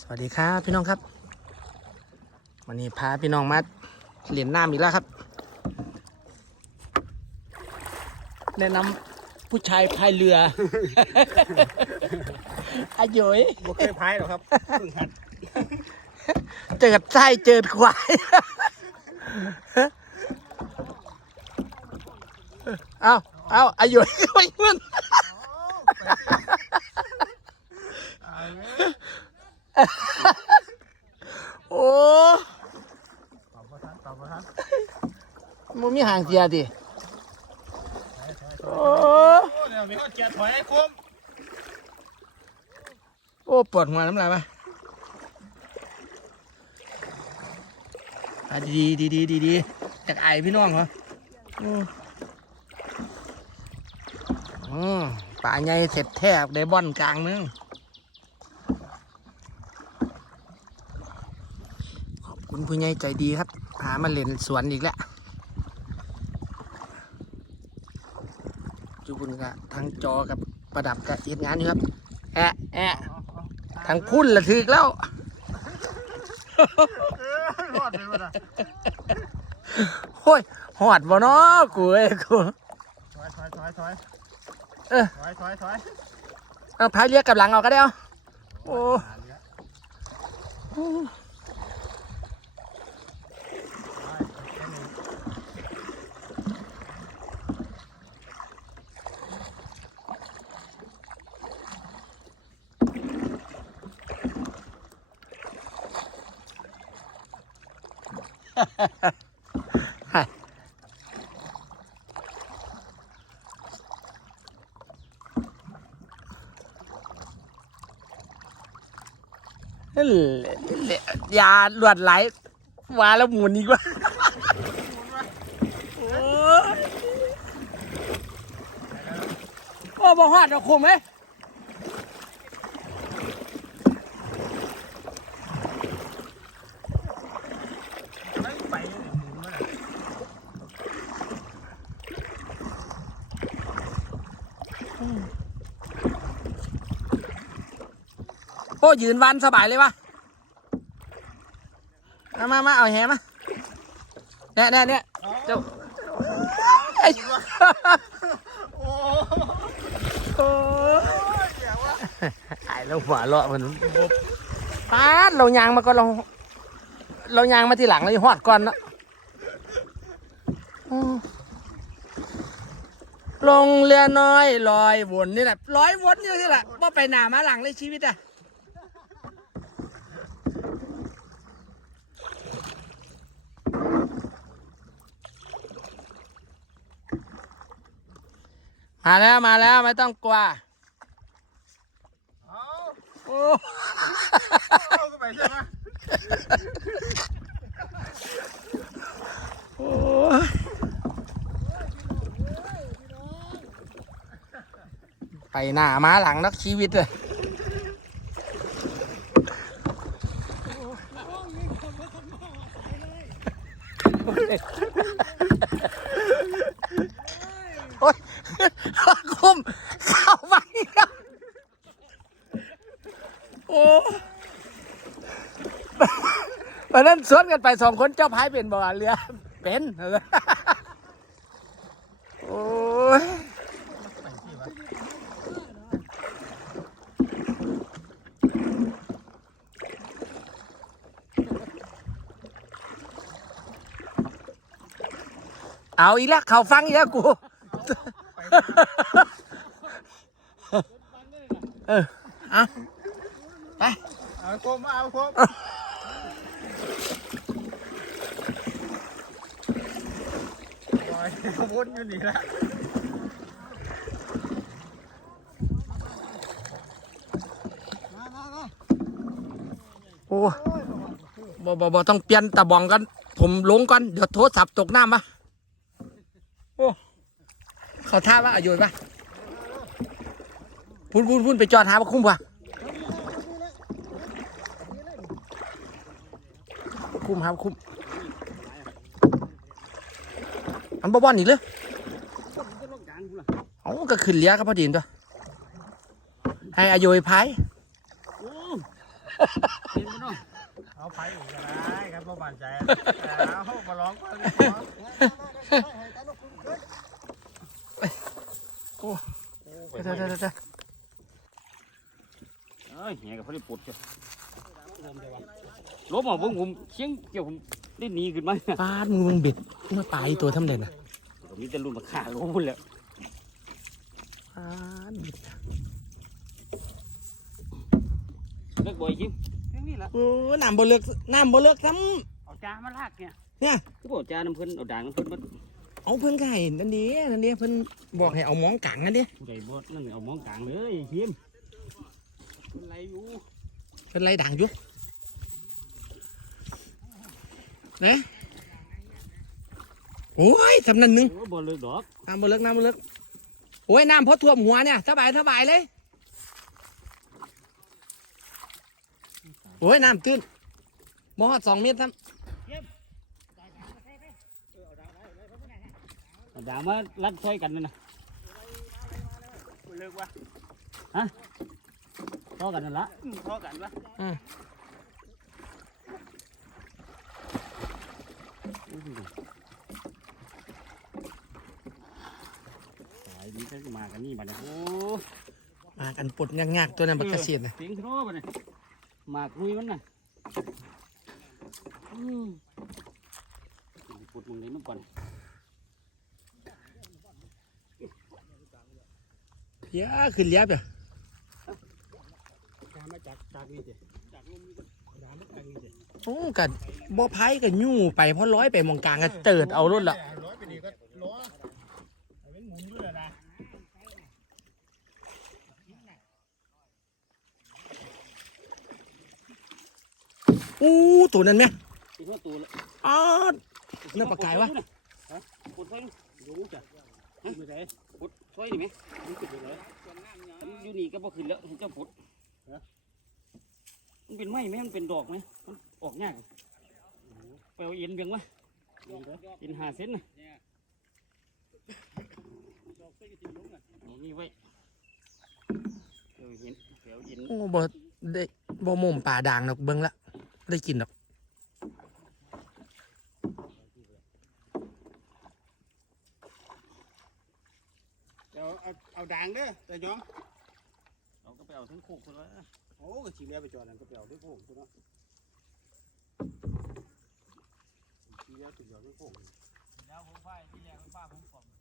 สวัสดีครับพี่น้องครับ วันนี้พาพี่น้องมาเหรียญน้ำอีกแล้วครับ แนะนำผู้ชายพายเรืออายุยบ่เคยพายหรอกครับเพิ่งหัดเจอไส้เจอควายเอาเอาอายุยไม่มึน โอ้ตอบมาทันตอบมาทันมันมีห่างเสียดิโอ้โอ้เดี๋ยวมีคนเกียร์ถอยให้คุ้มโอ้ปวดหัวน้ำลายปะอะดีดีดีดีดีจากไอพี่น้องเหรออืมอืมป่าใหญ่เสร็จแทบได้บอนกลางนึงขอบ คุณผู้ใหญ่ใจดีครับพามาเล่นสวนอีกแล้วจุบุญกะทั้งจอกับประดับกับเฮ็ดงานอยู่ครับแอะแอะทางพุ่นละถึกแล้วรอดเลยว่ะโอ้ยหอดบ่เนาะกูเอ้ยกูถอยถอยถอยถอยเออถอยถอยถอยเอาพายเรียกกับหลังเอาก็ได้เอาโอ้ ยาหลวดไหลมาแล้วหมุนอีกว่าโอ้ยโอ้บ่หอดเอาคุมไหมไปเลยหมุนมาน่ะ โอ้ยืนวันสบายเลยวะมามามาเอาแหมาเนี่ยเนี่ยเนี่ยเจ้าไอ้โอ้โอ้ยเดี๋ยววะไอ้เราหัวเราะมันปาดเรายางมาก่อนเรา เรายางมาทีหลังเราหอดก่อนเนาะลงเรือน้อยลอยวนนี่แหละลอยวนอยู่นี่แหละว่าไปหนามาหลังเลยชีวิตอะ มาแล้วมาแล้วไม่ต้องกลัวเอาโอ้เอาก็ไปใช่ไหมโอ้ยไปหน้ามาหลังนักชีวิตเลย คุ้มเข้าไปอีกแล้วโอ้วันนั้นสวนกันไปสองคนเจ้าพายเป็นบ่ว่าเรือเป็นเออโอ้ยเอาอีกแล้วเขาฟังอีกแล้วกู เออเอาไปเอาคุ้มเอาคุ้มโอ้ยขบวนอยู่นี่ละโอ้บ่บ่บ่ต้องเปลี่ยนตะบองกัน ผมลงก่อน เดี๋ยวโทรศัพท์ตกน้ำปะโอ้ เขาท่าว่าอายุปะพุ่นพุ่นพุ่นไปจอดหาปะคุ้มปะคุ้มหาปะคุ้มอันบ่บอนอีกเลยเอาก็ขึ้นเลี้ยครับพอดีนตัวให้อายุพายเอาไผ่อยู่ก็ได้ครับบ่มั่นใจเอามาลองก่อนโอ้เดี๋ยวเดี๋ยวเดี๋ยวเดี๋ยวเอ้ยแหกับพอได้ปลดจ้ะล้มอะผมผมเชียงเกี่ยวผมได้หนีขึ้นมาปาดมือมึงบ็ดเมื่อปลายตัวทำเด่นอะก็มีแต่รุ่นมาฆ่าล้มดแล้วปาดบ็ดเลิกบ่อยจิมเรื่องนี้ละโอ้น้ำบ่เลิกน้ำบ่เลิกซ้เอาจานมาลากเนี่ยเนี่ยคือบอกจาน้ำเพิ่นเอาด่างน้ำเพิ่นมา เอาเพิ่นก็ให้นั่นดีนั่นดีเพิ่นบอกให้เอาหมองกลางนั่นดิผู้ใดบ่นั่นเอามองกลางเลยจิมเป็นไรอยู่เพิ่นไล่ด่างอยู่นะโอ้ยสำนันหนึงโอ้บ่เลิกดอกน้ำบ่เลิกน้ำบ่เลิกโอ้ยน้ำพอท่วมหัวเนี่ยสบายสบายเลยโอ้ยน้ำตื้นบ่ฮอดสองเมตรซ้ำเอา ด่างมาลัดซอยกันนั่นน่ะเลิกวะต่อกันนั่นละพอกันวะสายนี้ก็มากันนี่บัดนี้โอ้มากันปลดยากๆตัวนั้นบักกระเสียดนะเสียงโทรบัดนี้หมากลุยมันน่ะอืมปวดมึงเลยมันก่อน เพี้ยขึ้นเลียบอะจามาจากจากนี่เจ้จากลมนี่จามาจากนี่เจ้โอ้กันบ่ไพ่กันยู่ไปเพราะร้อยไปหมองกลางก็เติดเอารถละร้อยไปดีก็ล้อเป็นหมุนอยู่แล้วนะอู้ตัวนั้นไหมตีหัวตัวละอ๋อนั่นปลาไก่วะฮะปวดไฟลูกรู้จ้ะไม่ได้ ปวดไฟดิไหมรู้สึกยังไงมันอยู่นี่ก็บ่ขึ้นแล้วเห็นเจ้าปวดมันเป็นไม้ไหมมันเป็นดอกไหมมันออกยากไปเอาเอ็นเบียงวะเอ็นหาเส้นน่ะเอานี่ไว้เดี๋ยวเห็นเดี๋ยวเอ็นโอ้บ่ได้บ่มุมป่าด่างดอกเบิ่งละได้กินดอก เดี๋ยว เอาเอาด่างเด้อแต่ยองเราก็ไปเอาทั้งโคกคนละโอ้ก็ชิงแล้วไปจอดนั่นก็ไปเอาด้วยพวกตัวเนาะชิงแล้วไปจอดด้วยพวกแล้วผมไปที่แรกผมป้าผมกล่อมล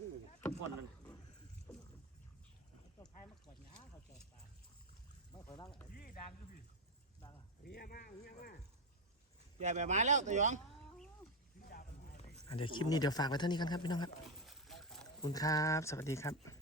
งเลยก่อนมันเฮียมาเฮียมาแกแบบมาแล้วแต่ยองอะ เดี๋ยวคลิปนี้เดี๋ยวฝากไว้เท่านี้กันครับพี่น้องครับขอบคุณครับ สวัสดีครับ